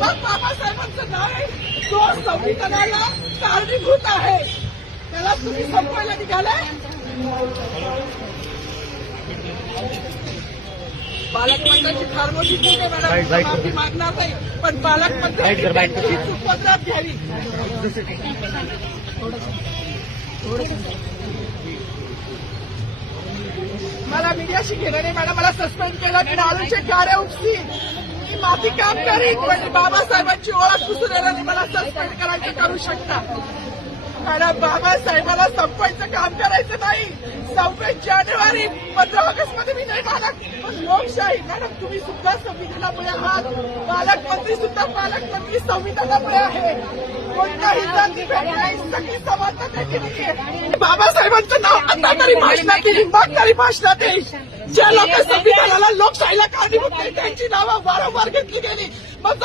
मग बाबासाहेबांचं नाव आहे जो संविधानाला कारणीभूत आहे त्याला तुम्ही संपवायला निघालाय. पालकमंत्र्यांची फार मोठी चूक आहे मॅडम, माफी मागणार नाही, पण पालकमंत्र्यांची उपद्रव घ्यावी. मला मीडियाशी घेणं नाही मॅडम, मला सस्पेंड केलं, मी नारूचे गाड्या उपसी, मी माफी काम करीन, पण बाबासाहेबांची ओळख पुसून येणारी मला सस्पेंड करायचं करू शकता मॅडम. बाबासाहेबाला संपवायचं काम करायचं नाही. 26 जानेवारी 15 ऑगस्ट मध्ये मी नाही मानत, पण लोकशाही मॅडम तुम्ही सुद्धा संविधानामुळे आहात, पालकमंत्री सुद्धा पालकमंत्री संविधानामुळे आहे. कोणताही जातीभेद नाही, सगळी समानता केली आहे. बाबासाहेबांचं नाव आता तरी भाषणात केली, मग तरी भाषणात येईल. ज्या लोक संविधानाला लोकशाहीला कारणीभूत नाही त्यांची नावं वारंवार घेतली गेली, मग